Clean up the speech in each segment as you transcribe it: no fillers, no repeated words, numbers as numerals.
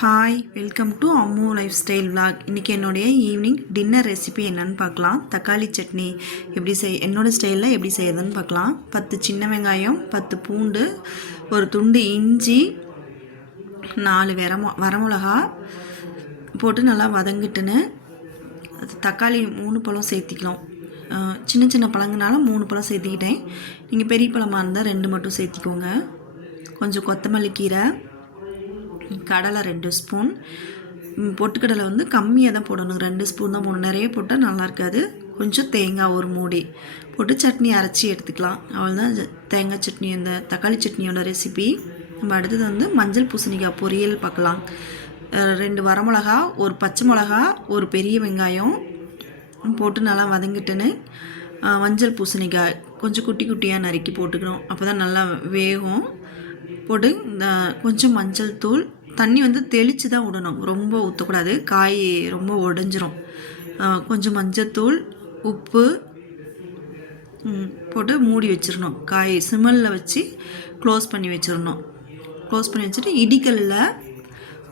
Hi, welcome to Ammu life style vlog. இன்றைக்கி என்னுடைய evening dinner recipe என்னென்னு பார்க்கலாம். தக்காளி சட்னி எப்படி என்னோடய ஸ்டைலில் எப்படி செய்யறதுன்னு பார்க்கலாம். 10 சின்ன வெங்காயம், 10 பூண்டு, ஒரு துண்டு இஞ்சி, 4 வரமிளகா போட்டு நல்லா வதங்கிட்டுன்னு தக்காளி 3 பழம் சேர்த்திக்கலாம். சின்ன சின்ன பழங்கனால 3 பழம் சேர்த்திக்கிட்டேன். நீங்கள் பெரிய பழமாக இருந்தால் 2 மட்டும் சேர்த்திக்கோங்க. கொஞ்சம் கொத்தமல்லி கீரை, கடலை 2 ஸ்பூன், பொட்டுக்கடலை வந்து கம்மியாக தான் போடணும், 2 ஸ்பூன் தான் போடணும். நிறைய போட்டால் நல்லா இருக்காது. கொஞ்சம் தேங்காய் ஒரு மூடி போட்டு சட்னி அரைச்சி எடுத்துக்கலாம். அவ்வளோதான் தேங்காய் சட்னி, இந்த தக்காளி சட்னியோட ரெசிபி. நம்ம அடுத்தது வந்து மஞ்சள் பூசணிக்காய் பொரியல் பார்க்கலாம். 2 வரமிளகா, ஒரு பச்சை மிளகா, ஒரு பெரிய வெங்காயம் போட்டு நல்லா வதங்கிட்டுன்னு மஞ்சள் பூசணிக்காய் கொஞ்சம் குட்டி குட்டியாக நறுக்கி போட்டுக்கணும். அப்போ தான் நல்லா வேகும். போட்டு கொஞ்சம் மஞ்சள் தூள், தண்ணி வந்து தெளித்து தான் விடணும், ரொம்ப ஊற்றக்கூடாது, காய் ரொம்ப உடஞ்சிரும். கொஞ்சம் மஞ்சத்தூள், உப்பு போட்டு மூடி வச்சிடணும். காய் சிம்மில் வச்சு க்ளோஸ் பண்ணி வச்சிடணும். க்ளோஸ் பண்ணி வச்சுட்டு இடிக்கல்லில்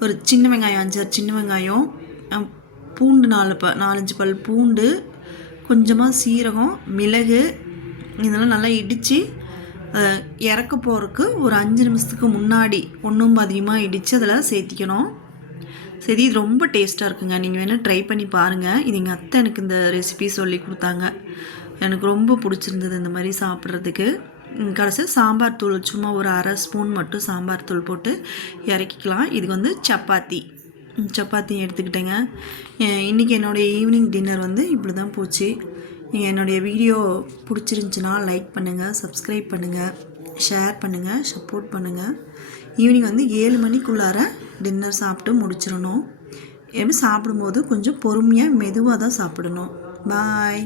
ஒரு சின்ன வெங்காயம் 5-6 சின்ன வெங்காயம், பூண்டு 4-5 பல் பூண்டு, கொஞ்சமாக சீரகம், மிளகு இதெல்லாம் நல்லா இடித்து இறக்க போகிறதுக்கு ஒரு 5 நிமிஷத்துக்கு முன்னாடி ஒன்றும் அதிகமாக இடித்து அதில் சேர்த்திக்கணும். சரி, இது ரொம்ப டேஸ்ட்டாக இருக்குங்க. நீங்கள் வேணால் ட்ரை பண்ணி பாருங்கள். இது எங்கள் அத்தை எனக்கு இந்த ரெசிபி சொல்லி கொடுத்தாங்க. எனக்கு ரொம்ப பிடிச்சிருந்தது இந்த மாதிரி சாப்பிட்றதுக்கு. கடைசி சாம்பார் தூள் சும்மா ஒரு 1/2 ஸ்பூன் மட்டும் சாம்பார் தூள் போட்டு இறக்கிக்கலாம். இதுக்கு வந்து சப்பாத்தி எடுத்துக்கிட்டேங்க. இன்றைக்கி என்னுடைய ஈவினிங் டின்னர் வந்து இப்படி தான் போச்சு. நீங்கள் என்னுடைய வீடியோ பிடிச்சிருந்துச்சின்னா லைக் பண்ணுங்கள், சப்ஸ்கிரைப் பண்ணுங்கள், ஷேர் பண்ணுங்கள், சப்போர்ட் பண்ணுங்கள். ஈவினிங் வந்து 7 மணிக்குள்ளார டின்னர் சாப்பிட்டு முடிச்சிடணும். எப்படி சாப்பிடும்போது கொஞ்சம் பொறுமையாக மெதுவாக தான் சாப்பிடணும். பாய்.